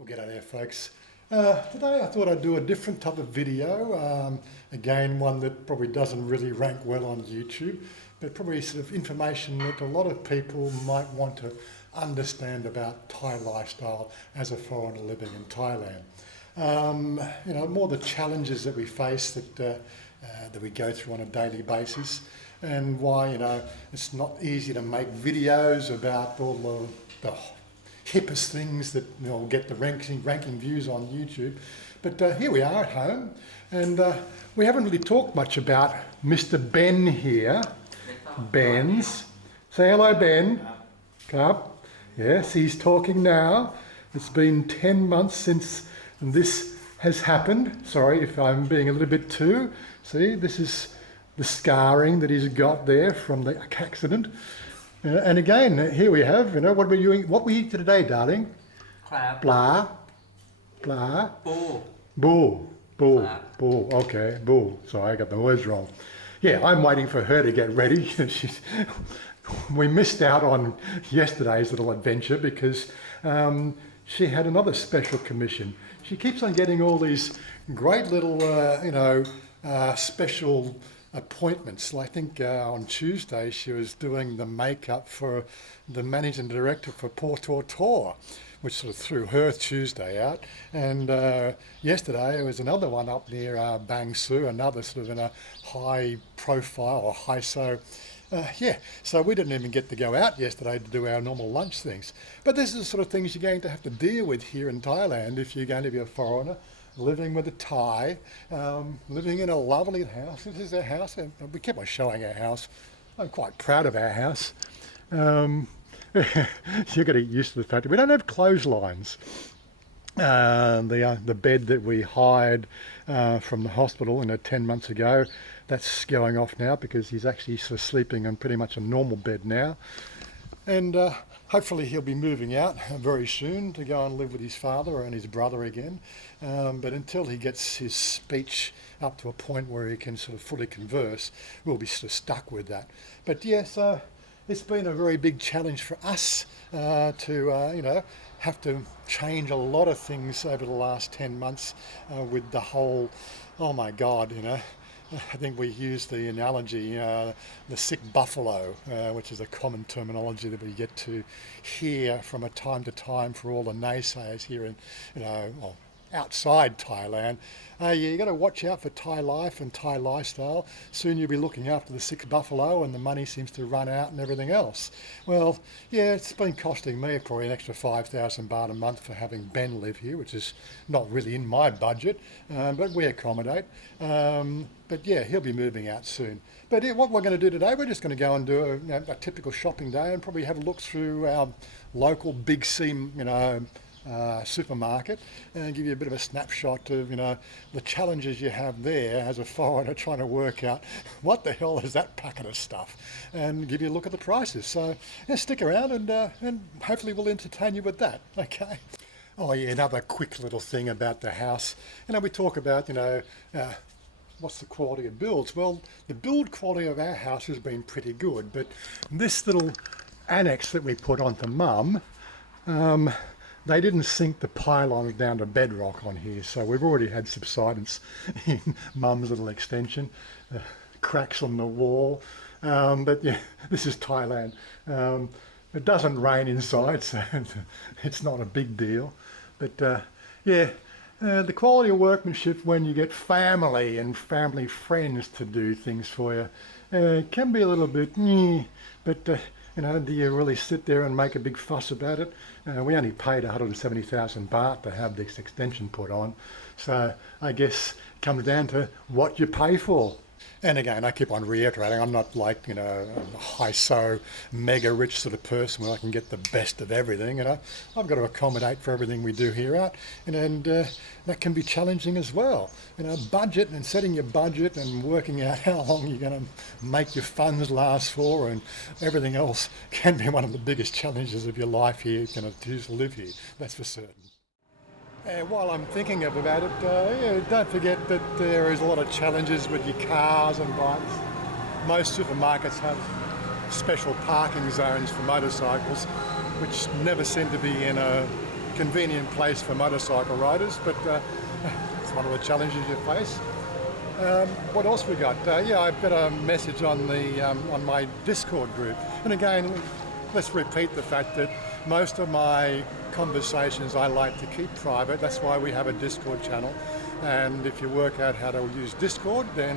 Well, g'day there, folks. Today I thought I'd do a different type of video. Again, one that probably doesn't really rank well on YouTube, but probably sort of information that a lot of people might want to understand about Thai lifestyle as a foreigner living in Thailand. More the challenges that we face that we go through on a daily basis, and why it's not easy to make videos about all the hippest things that get the ranking views on YouTube. But here we are at home, and we haven't really talked much about Mr. Ben here. Ben's. Say hello, Ben. Cup. Yes, he's talking now. It's been 10 months since this has happened. Sorry if I'm being a little bit too. See, this is the scarring that he's got there from the accident. And again, here we have, what we're doing. What we eat today, darling? Crab. Blah. Blah. Bull. Bull. Bull. Crab. Bull. Okay, bull. Sorry, I got the words wrong. Yeah, I'm waiting for her to get ready. We missed out on yesterday's little adventure because she had another special commission. She keeps on getting all these great little, special appointments. I think on Tuesday she was doing the makeup for the managing director for Porto Tour, which sort of threw her Tuesday out. And yesterday there was another one up near Bang Su, another sort of in a high profile or high so. So we didn't even get to go out yesterday to do our normal lunch things. But this is the sort of things you're going to have to deal with here in Thailand if you're going to be a foreigner, living with a Thai, living in a lovely house. This is our house, and we keep on showing our house. I'm quite proud of our house. You're going to get used to the fact that we don't have clotheslines. The bed that we hired from the hospital 10 months ago, that's going off now because he's actually sort of sleeping on pretty much a normal bed now. And hopefully he'll be moving out very soon to go and live with his father and his brother again. But until he gets his speech up to a point where he can sort of fully converse, we'll be sort of stuck with that. But yes, it's been a very big challenge for us to have to change a lot of things over the last 10 months with the whole, oh my God, I think we use the analogy, the sick buffalo, which is a common terminology that we get to hear from time to time for all the naysayers here in, outside Thailand. You got to watch out for Thai life and Thai lifestyle. Soon you'll be looking after the sick buffalo and the money seems to run out and everything else. Well, yeah, it's been costing me probably an extra 5,000 baht a month for having Ben live here, which is not really in my budget, but we accommodate. But yeah, he'll be moving out soon. But what we're going to do today, we're just going to go and do a typical shopping day and probably have a look through our local Big C, supermarket and give you a bit of a snapshot of the challenges you have there as a foreigner trying to work out what the hell is that packet of stuff, and give you a look at the prices. So stick around and hopefully we'll entertain you with that. Okay. Oh yeah, another quick little thing about the house. We talk about what's the quality of builds. Well, the build quality of our house has been pretty good, but this little annex that we put onto Mum, they didn't sink the pylons down to bedrock on here, so we've already had subsidence in Mum's little extension, cracks on the wall. But yeah, this is Thailand. It doesn't rain inside, so it's not a big deal. But the quality of workmanship when you get family and family friends to do things for you can be a little bit, but do you really sit there and make a big fuss about it? We only paid 170,000 baht to have this extension put on, so I guess it comes down to what you pay for. And again, I keep on reiterating, I'm not like, a high-so, mega-rich sort of person where I can get the best of everything. I've got to accommodate for everything we do here out, and that can be challenging as well. Budget and setting your budget and working out how long you're going to make your funds last for, and everything else can be one of the biggest challenges of your life here, to live here, that's for certain. While I'm thinking about it, don't forget that there is a lot of challenges with your cars and bikes. Most supermarkets have special parking zones for motorcycles, which never seem to be in a convenient place for motorcycle riders, but it's one of the challenges you face. What else we got? Yeah, I've got a message on the on my Discord group, and again, let's repeat the fact that most of my conversations I like to keep private. That's why we have a Discord channel, and if you work out how to use Discord, then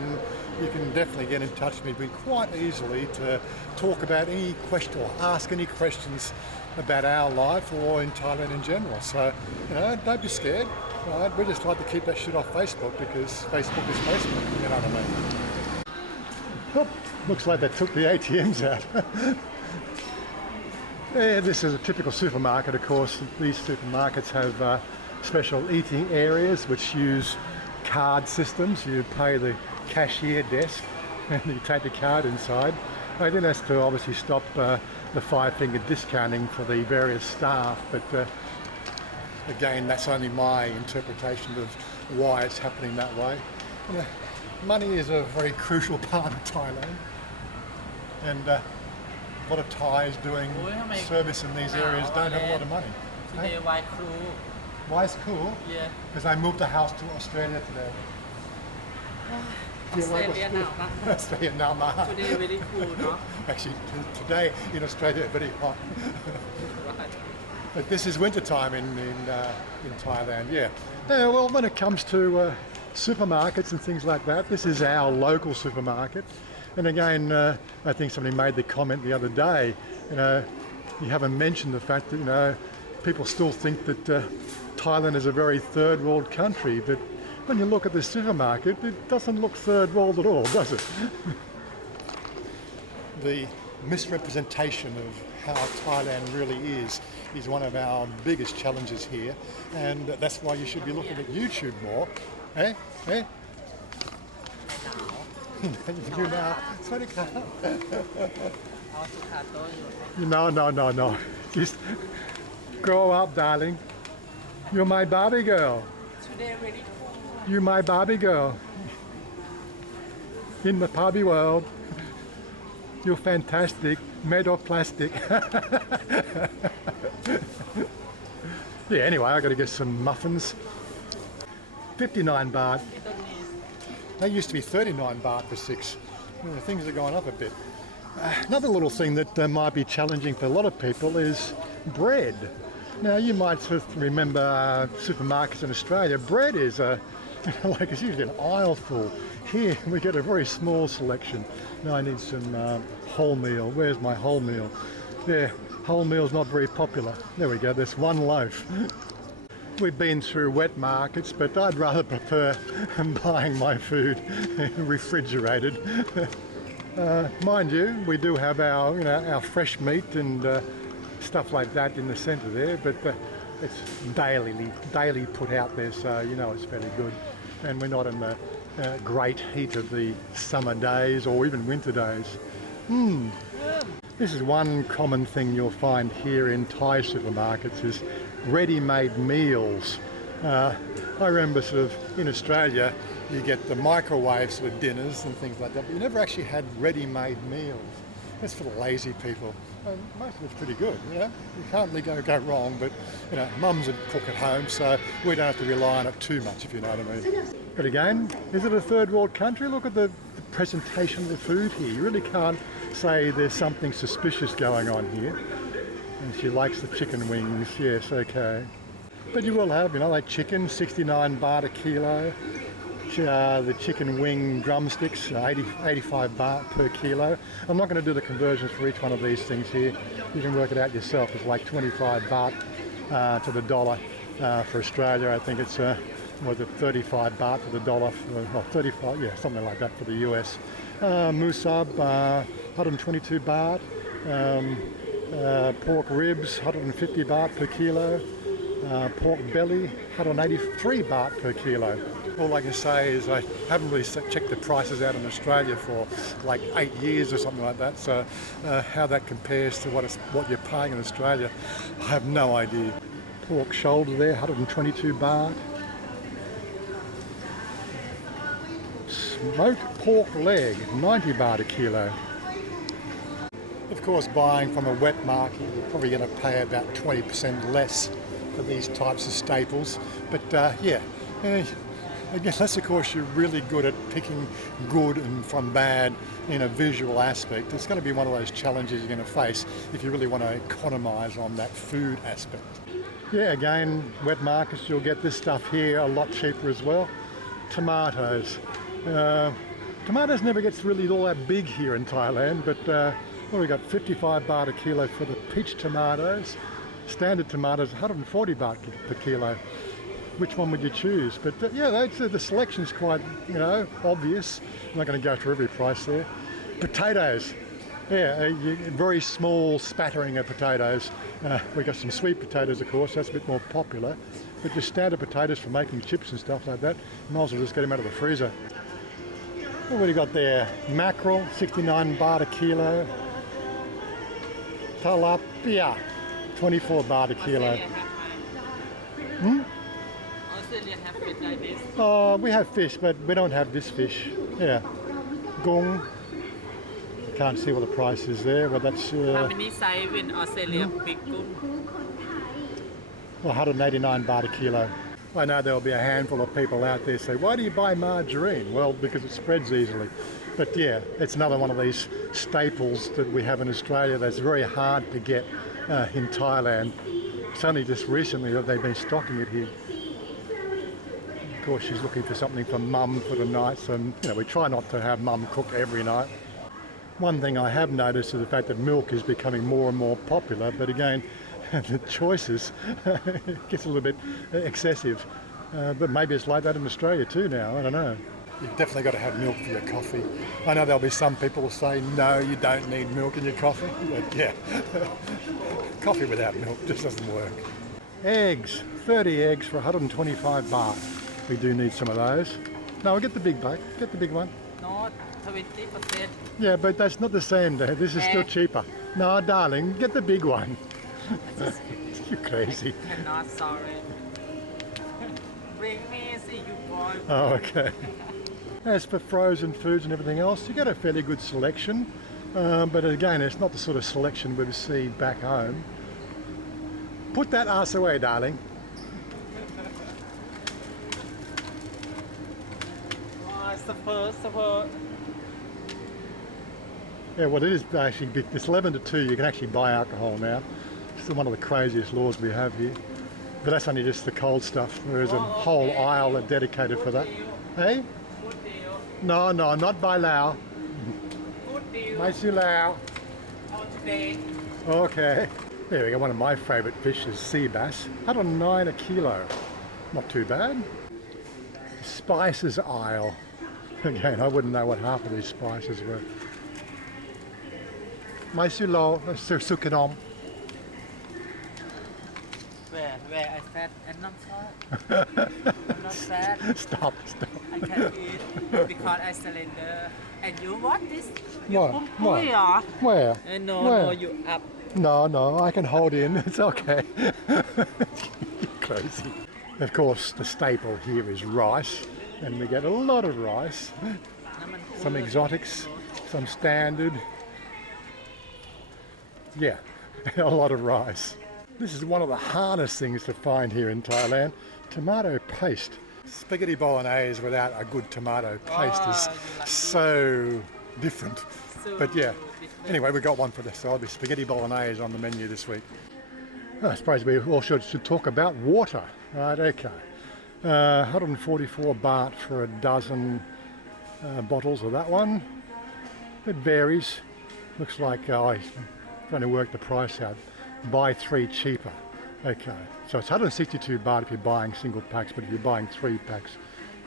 you can definitely get in touch with me quite easily to talk about any question or ask any questions about our life or in Thailand in general. So, you know, don't be scared. Right? We just like to keep that shit off Facebook because Facebook is Facebook, you know what I mean? Oh, looks like they took the ATMs out. Yeah, this is a typical supermarket, of course. These supermarkets have special eating areas which use card systems. You pay the cashier desk and you take the card inside. I think that's to obviously stop the five-finger discounting for the various staff, but again, that's only my interpretation of why it's happening that way. You know, money is a very crucial part of Thailand, and a lot of Thais doing service in these areas don't have a lot of money. Today, why cool? Why it's cool? Yeah. Because I moved the house to Australia today. Australia now, Australia now. Today very cool, no? Actually, today in Australia very hot. Right. But this is winter time in Thailand, yeah. Well, when it comes to supermarkets and things like that, this is our local supermarket. And again, I think somebody made the comment the other day, you know, you haven't mentioned the fact that, you know, people still think that Thailand is a very third world country, but when you look at the supermarket, it doesn't look third world at all, does it? The misrepresentation of how Thailand really is one of our biggest challenges here, and that's why you should be looking at YouTube more. Eh? Eh? You know, sorry, no. Just grow up, darling. You're my Barbie girl. Today very cool. You're my Barbie girl. In the Barbie world. You're fantastic, made of plastic. Yeah, anyway, I got to get some muffins. 59 baht. They used to be 39 baht for 6. Well, things are going up a bit. Another little thing that might be challenging for a lot of people is bread. Now, you might sort of remember supermarkets in Australia. Bread is like it's usually an aisle full. Here we get a very small selection. Now I need some wholemeal. Where's my wholemeal? Yeah, wholemeal's not very popular. There we go, there's one loaf. We've been through wet markets, but I'd rather prefer buying my food refrigerated. Mind you, we do have our, you know, our fresh meat and stuff like that in the centre there, but it's daily put out there, so you know it's fairly good. And we're not in the great heat of the summer days or even winter days. This is one common thing you'll find here in Thai supermarkets is ready-made meals. I remember sort of in Australia you get the microwave sort of dinners and things like that, but you never actually had ready-made meals. That's for the lazy people. And most of it's pretty good, you know. You can't really go wrong, but you know, mums would cook at home, so we don't have to rely on it too much, if you know what I mean. But again, is it a third world country? Look at the presentation of the food here. You really can't say there's something suspicious going on here. And she likes the chicken wings, yes, okay. But you will have, you know, like chicken, 69 baht a kilo. The chicken wing drumsticks, 85 baht per kilo. I'm not going to do the conversions for each one of these things here. You can work it out yourself. It's like 25 baht to the dollar for Australia. I think it's 35 baht to the dollar, or 35, yeah, something like that for the US. Musab, 122 baht. Pork ribs, 150 baht per kilo. Pork belly, 183 baht per kilo. All I can say is I haven't really checked the prices out in Australia for like 8 years or something like that, so how that compares to what you're paying in Australia, I have no idea. Pork shoulder there, 122 baht. Smoked pork leg, 90 baht a kilo. Of course, buying from a wet market, you're probably going to pay about 20% less for these types of staples. But yeah, unless of course you're really good at picking good and from bad in a visual aspect, it's going to be one of those challenges you're going to face if you really want to economise on that food aspect. Yeah, again, wet markets, you'll get this stuff here a lot cheaper as well. Tomatoes. Tomatoes never gets really all that big here in Thailand, but well, we got 55 baht a kilo for the peach tomatoes. Standard tomatoes, 140 baht per kilo. Which one would you choose? But yeah, the selection's quite, obvious. I'm not going to go through every price there. Potatoes. Yeah, a very small spattering of potatoes. We got some sweet potatoes, of course, that's a bit more popular. But just standard potatoes for making chips and stuff like that, you might as well just get them out of the freezer. What have we got there? Mackerel, 69 baht a kilo. Tilapia, 24 baht a kilo. Australia have fish like this. Oh, we have fish, but we don't have this fish. Yeah. Gung. Can't see what the price is there, but that's... How many size in Australia? Big gung? Well, 189 baht a kilo. I know there'll be a handful of people out there say, why do you buy margarine? Well, because it spreads easily. But yeah, it's another one of these staples that we have in Australia that's very hard to get in Thailand. It's only just recently that they've been stocking it here. Of course, she's looking for something for mum for the night, so we try not to have mum cook every night. One thing I have noticed is the fact that milk is becoming more and more popular, but again, the choices gets a little bit excessive. But maybe it's like that in Australia too now, I don't know. You've definitely got to have milk for your coffee. I know there'll be some people who say, no, you don't need milk in your coffee. But yeah, coffee without milk just doesn't work. Eggs, 30 eggs for 125 baht. We do need some of those. No, we'll get the big bag, get the big one. No, 20%. Yeah, but that's not the same there. This is still cheaper. No, darling, get the big one. You're crazy. I cannot, sorry. Bring me, see you boy. Oh, okay. As for frozen foods and everything else, you get a fairly good selection. But again, it's not the sort of selection we see back home. Put that ass away, darling. Support. Yeah, well, it is actually, it's 11 to 2, you can actually buy alcohol now. It's one of the craziest laws we have here. But that's only just the cold stuff. There is a whole aisle dedicated for that. Hey? No, not by Lao. Mai Su Lao. Today. Okay. There we go, one of my favourite fish is sea bass. 109 a kilo. Not too bad. Spices aisle. Again, I wouldn't know what half of these spices were. Mai Su Lo, Sukanom. Where I fat and not fat. I'm not fat. Stop. I can eat because I surrender. And you want this? You What? pum What? pui hả? Where? No, Where? no, you up. No, I can hold in. It's okay. You're crazy. Of course, the staple here is rice, and we get a lot of rice. Some exotics, some standard. Yeah, a lot of rice. This is one of the hardest things to find here in Thailand. Tomato paste. Spaghetti bolognese without a good tomato paste is so different. But yeah, anyway, we got one for this. So there'll be spaghetti bolognese on the menu this week. I suppose we also should talk about water. Right, okay. 144 baht for a dozen bottles of that one. It varies. Looks like I'm trying to work the price out. Buy 3 cheaper. Okay, so it's 162 baht if you're buying single packs, but if you're buying 3 packs,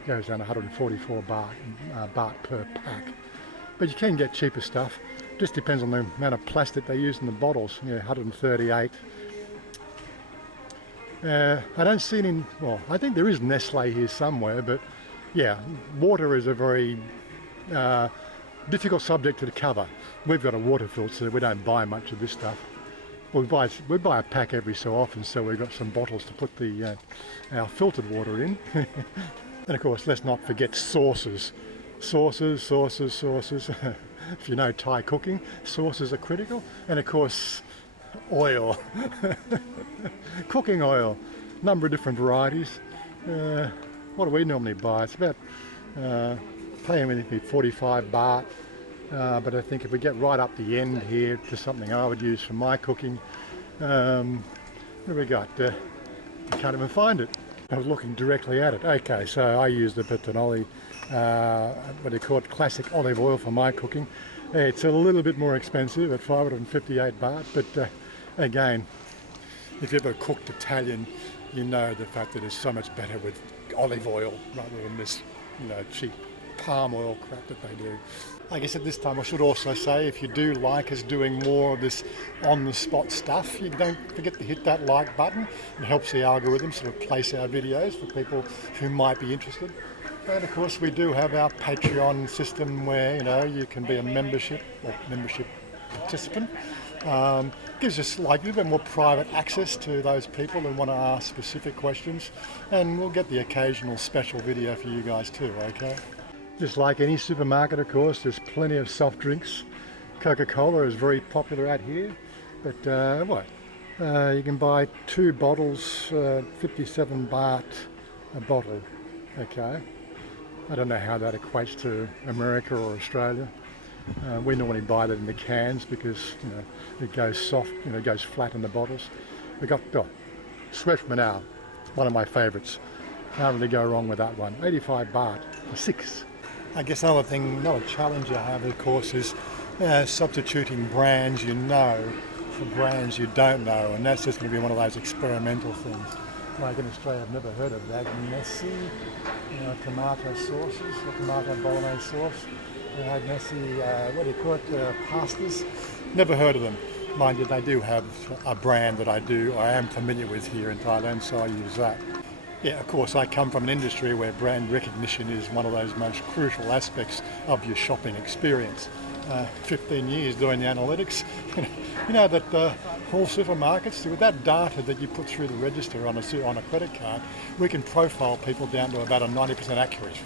it goes down 144 baht per pack. But you can get cheaper stuff. Just depends on the amount of plastic they use in the bottles. 138. I don't see any, well, I think there is Nestle here somewhere, but yeah, water is a very difficult subject to cover. We've got a water filter, so we don't buy much of this stuff. We buy a pack every so often, so we've got some bottles to put our filtered water in. And of course, let's not forget sauces. Sauces. If you know Thai cooking, sauces are critical. And of course, oil, cooking oil, number of different varieties. What do we normally buy? It's about paying maybe 45 baht, but I think if we get right up the end here to something I would use for my cooking, what have we got? I can't even find it. I was looking directly at it. Okay, so I use the Bertonoli, what do you call it, classic olive oil for my cooking. It's a little bit more expensive at 558 baht, but again, if you've ever cooked Italian, you know the fact that it's so much better with olive oil rather than this, cheap palm oil crap that they do. I guess at this time I should also say, if you do like us doing more of this on-the-spot stuff, you don't forget to hit that like button. It helps the algorithm sort of place our videos for people who might be interested. And of course we do have our Patreon system where, you can be a membership participant. Gives us like a little bit more private access to those people who want to ask specific questions, and we'll get the occasional special video for you guys too, okay? Just like any supermarket, of course, there's plenty of soft drinks. Coca-Cola is very popular out here, but you can buy 2 bottles, 57 baht a bottle, okay? I don't know how that equates to America or Australia. We normally buy that in the cans because it goes soft, it goes flat in the bottles. We got Swift Manal, one of my favourites. Can't really go wrong with that one. 85 baht for 6. I guess another challenge I have, of course, is substituting brands for brands you don't know, and that's just going to be one of those experimental things. Like in Australia, I've never heard of Vegemite, tomato sauces, or tomato bolognese sauce. What do you call it, pastas? Never heard of them. Mind you, they do have a brand that I am familiar with here in Thailand, so I use that. Yeah, of course, I come from an industry where brand recognition is one of those most crucial aspects of your shopping experience. 15 years doing the analytics, you know that all supermarkets, with that data that you put through the register on a credit card, we can profile people down to about a 90% accuracy.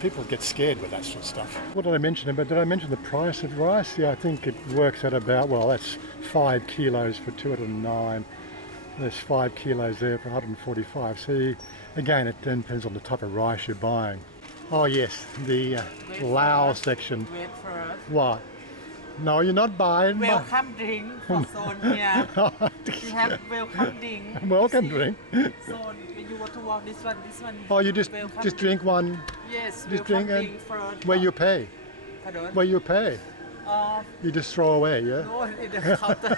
People get scared with that sort of stuff. What did I mention about? Did I mention the price of rice? Yeah, I think it works at about, that's 5 kilos for 209. There's 5 kilos there for 145. So again, it depends on the type of rice you're buying. Oh yes, the Lao section. Wait for us. What? No, you're not buying. Welcome drink for zone here. We have welcome drink. Welcome drink. Zone. You want to walk this one. Oh, you just drink one. Yes, just welcome drink for. Where you pay? Pardon? Where you pay? You just throw away, yeah? No, in the counter.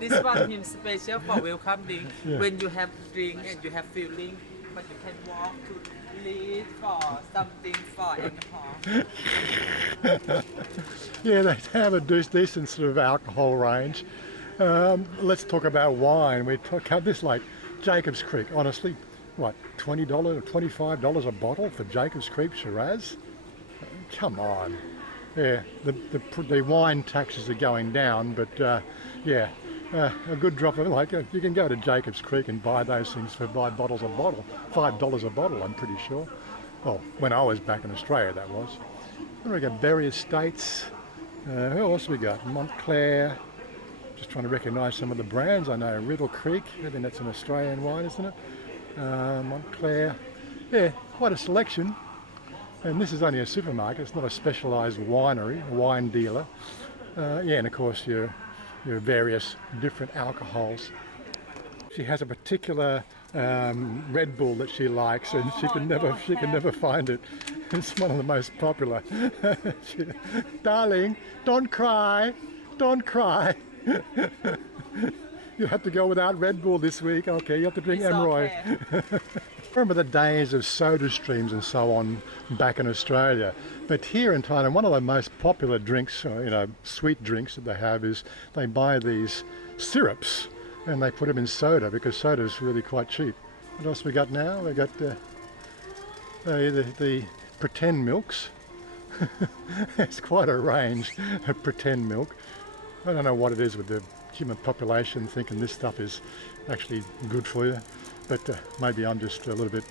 This one is special for welcome drink. Yeah. When you have drink and you have feeling, but you can walk to lead for something for alcohol. Yeah, they have a decent sort of alcohol range. Let's talk about wine. We have this like Jacob's Creek. Honestly, what, $20 or $25 a bottle for Jacob's Creek Shiraz? Come on. Yeah, the wine taxes are going down, but a good drop of you can go to Jacob's Creek and buy those things for bottles a bottle, $5 a bottle, I'm pretty sure. Well, when I was back in Australia, that was. Then we got Berry Estates. Who else we got? Montclair. Just trying to recognise some of the brands. I know Riddle Creek. I think that's an Australian wine, isn't it? Montclair. Yeah, quite a selection. And this is only a supermarket. It's not a specialised winery, wine dealer. And of course your various different alcohols. She has a particular Red Bull that she likes, and she can never find it. It's one of the most popular. Darling, don't cry. You have to go without Red Bull this week. Okay, you have to drink Emeroy. Remember the days of soda streams and so on back in Australia. But here in Thailand, one of the most popular drinks, sweet drinks that they have is they buy these syrups and they put them in soda because soda is really quite cheap. What else we got now? We got the pretend milks. It's quite a range of pretend milk. I don't know what it is with the human population thinking this stuff is actually good for you, but maybe I'm just a little bit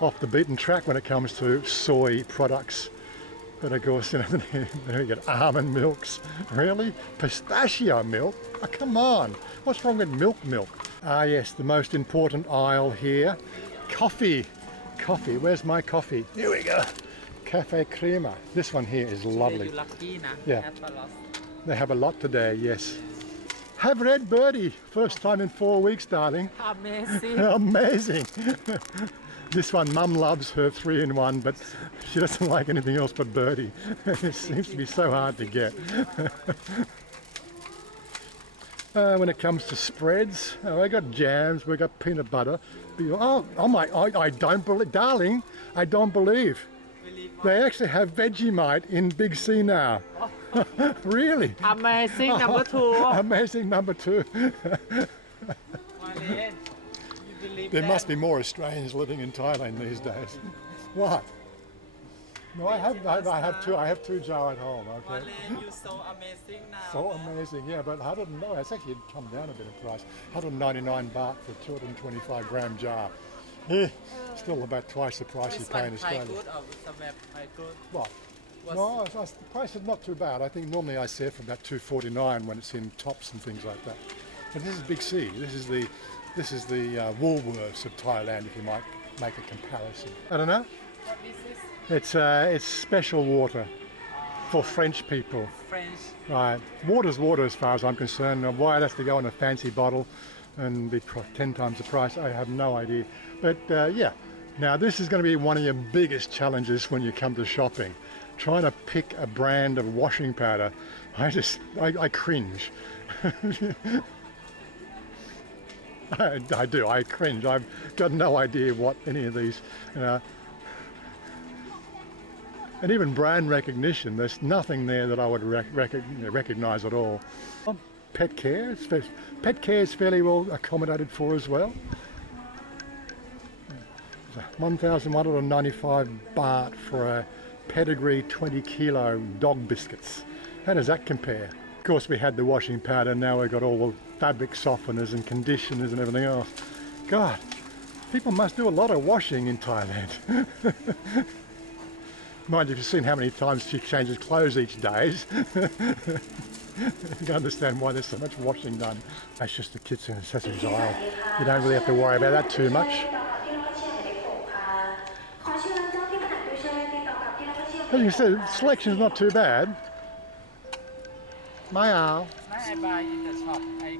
off the beaten track when it comes to soy products. But of course, you know, then we get almond milks. Really? Pistachio milk? Oh, come on. What's wrong with milk? Ah, yes, the most important aisle here. Coffee. Coffee. Where's my coffee? Here we go. Cafe Crema. This one here is lovely. You're lucky, nah. Yeah. Have a lot. They have a lot today, yes. Have red birdie. First time in 4 weeks, darling. Amazing. Amazing. This one, Mum loves her 3-in-1, but she doesn't like anything else but birdie. It seems to be so hard to get. When it comes to spreads, I got jams, we got peanut butter. I don't believe, darling, I don't believe. They actually have Vegemite in Big C now. Really? Amazing number 2. Amazing number 2. Marlene, you believe There that? must be more Australians living in Thailand these days. What? No, I have two jar at home. Okay. Marlene, you're so amazing now. So amazing, yeah. But I don't know. It's actually come down a bit in price. 199 baht for a 225 gram jar. Yeah, still about twice the price you This pay in one Thai Australia. good or some Thai good? What? Was- No, the price is not too bad. I think normally I see it for about 249 when it's in tops and things like that. But this is Big C. This is the Woolworths of Thailand, if you might make a comparison. I don't know. What is this? It's special water for French people. French. Right. Water's water as far as I'm concerned. Now, why it has to go in a fancy bottle and be 10 times the price, I have no idea. But yeah. Now this is going to be one of your biggest challenges when you come to shopping. Trying to pick a brand of washing powder. I cringe. I do. I cringe. I've got no idea what any of these, and even brand recognition. There's nothing there that I would recognize at all. Pet care. Pet care is fairly well accommodated for as well. 1,195 baht for a pedigree 20 kilo dog biscuits. How does that compare? Of course, we had the washing powder, now we've got all the fabric softeners and conditioners and everything else. God, people must do a lot of washing in Thailand. Mind you, if you've seen how many times she changes clothes each day, you can understand why there's so much washing done. That's just the kitchen and accessories aisle. You don't really have to worry about that too much. As you said, the selection's not too bad. My aisle. I buy in the shop. I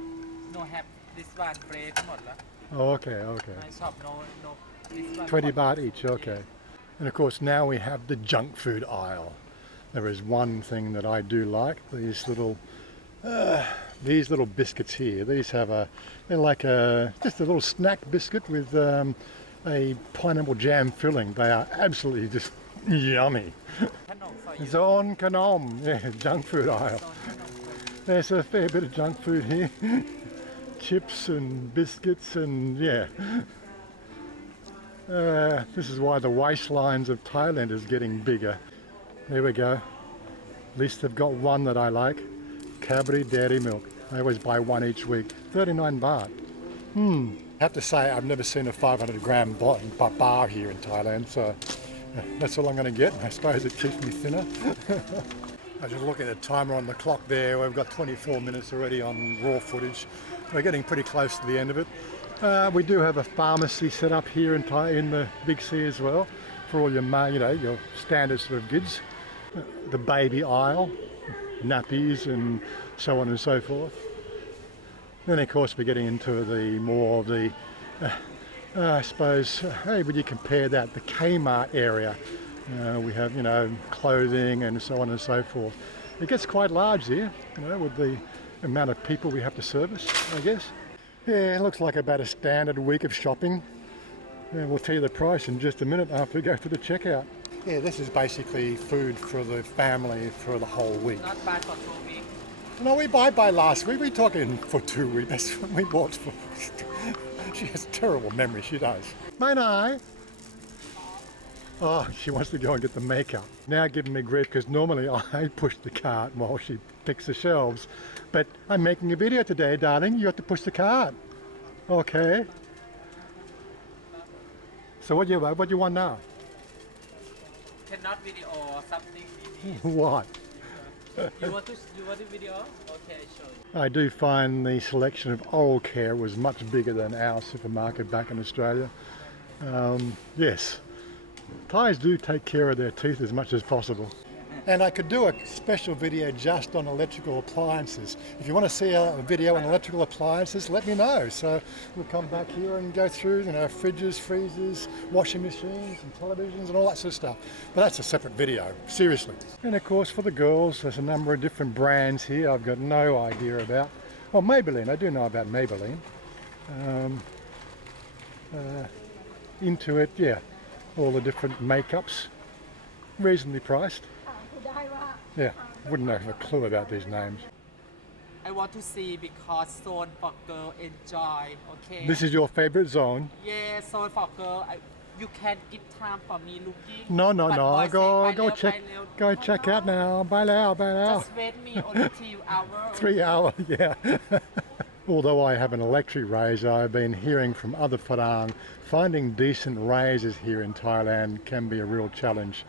no have this one bread หมดแล้ว Oh, okay. My shop no this one 20 baht each, okay. And of course now we have the junk food aisle. There is one thing that I do like, these little biscuits here. They're like just a little snack biscuit with a pineapple jam filling. They are absolutely just yummy. ขนม for you. Zon Kanom, yeah, junk food aisle. There's a fair bit of junk food here. Chips and biscuits and yeah. This is why the waistlines of Thailand is getting bigger. There we go. At least they've got one that I like. Cadbury Dairy Milk. I always buy one each week. 39 baht. I have to say I've never seen a 500 gram bar here in Thailand, so that's all I'm going to get. I suppose it keeps me thinner. I was just looking at the timer on the clock there. We've got 24 minutes already on raw footage. We're getting pretty close to the end of it. We do have a pharmacy set up here in the Big C as well for all your standard sort of goods. The baby aisle, nappies and so on and so forth. Then of course we're getting into I suppose, hey, would you compare that, the Kmart area? We have, clothing and so on and so forth. It gets quite large here, with the amount of people we have to service, I guess. Yeah, it looks like about a standard week of shopping. And we'll tell you the price in just a minute after we go to the checkout. Yeah, this is basically food for the family for the whole week. not buy for 2 weeks. No, we buy last week. We're talking for 2 weeks. That's what we bought for. She has terrible memory, she does. Mine eye. Oh, she wants to go and get the makeup. Now giving me grief because normally I push the cart while she picks the shelves. But I'm making a video today, darling. You have to push the cart. Okay. So what do you want now? cannot video or something. What? You want the video? Okay, I show you. I do find the selection of oral care was much bigger than our supermarket back in Australia. Yes, Thais do take care of their teeth as much as possible. And I could do a special video just on electrical appliances. If you want to see a video on electrical appliances, let me know. So we'll come back here and go through, you know, fridges, freezers, washing machines and televisions and all that sort of stuff. But that's a separate video, seriously. And of course for the girls, there's a number of different brands here I've got no idea about. Oh, Maybelline, I do know about Maybelline. Into it, yeah, all the different makeups, reasonably priced. Yeah, wouldn't have a clue about these names. I want to see because zone for girl enjoy. Okay. This is your favorite zone? Yeah, zone for girl. You can give time for me looking. No, but boy say, go check out now. Bye now. Just wait me only 3 hours. 3 hours, yeah. Although I have an electric razor, I've been hearing from other Farang, finding decent razors here in Thailand can be a real challenge.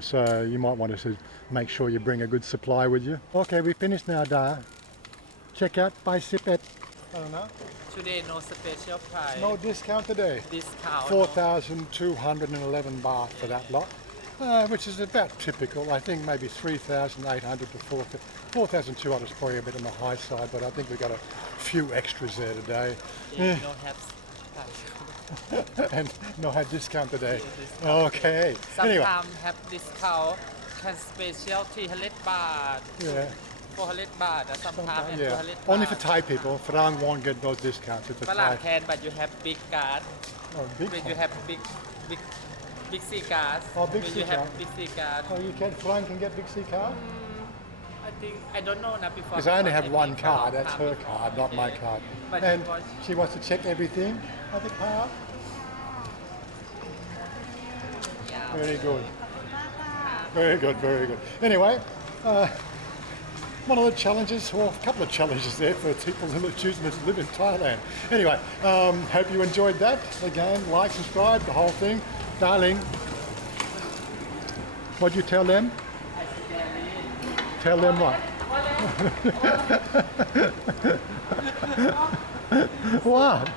So you might want to make sure you bring a good supply with you. Okay, we finished now, Da. Check out by Sipet. I don't know. Today no special price. No discount today. Discount. 4,211 baht for that lot, which is about typical. I think maybe 3,800 to 4,200 is probably a bit on the high side, but I think we got a few extras there today. Yeah. You don't have And no have discount today. Okay. Anyway. Sometimes have discount. Can special 300 baht. Yeah. 400 baht. Sometimes have 200 baht. Only for Thai people. Farang won't get those discounts. It's a Thai. Farang can, but you have big card. Oh, big When you have big C cards. Oh, big when C you have card. big C card. Oh, you can. Farang can get big C card. I don't know now before. Because I only have one before, card. That's her card, not my card. But And she wants to check everything at the card. Yeah. Very good. Very good, very good. Anyway, one of the challenges, or a couple of challenges there for people who are choosing to live in Thailand. Anyway, hope you enjoyed that. Again, like, subscribe, the whole thing. Darling, what'd you tell them? Tell them what?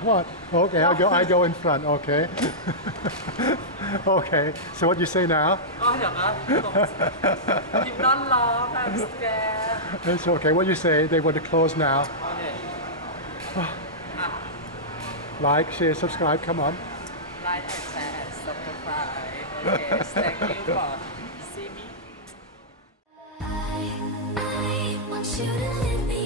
What? Okay, I go in front, okay. Okay, so what do you say now? Did not long, I'm scared. It's okay, what do you say? They want to close now. Okay. Like, share, subscribe, come on. Like and share and subscribe. Okay, thank you for see me. I want you to leave me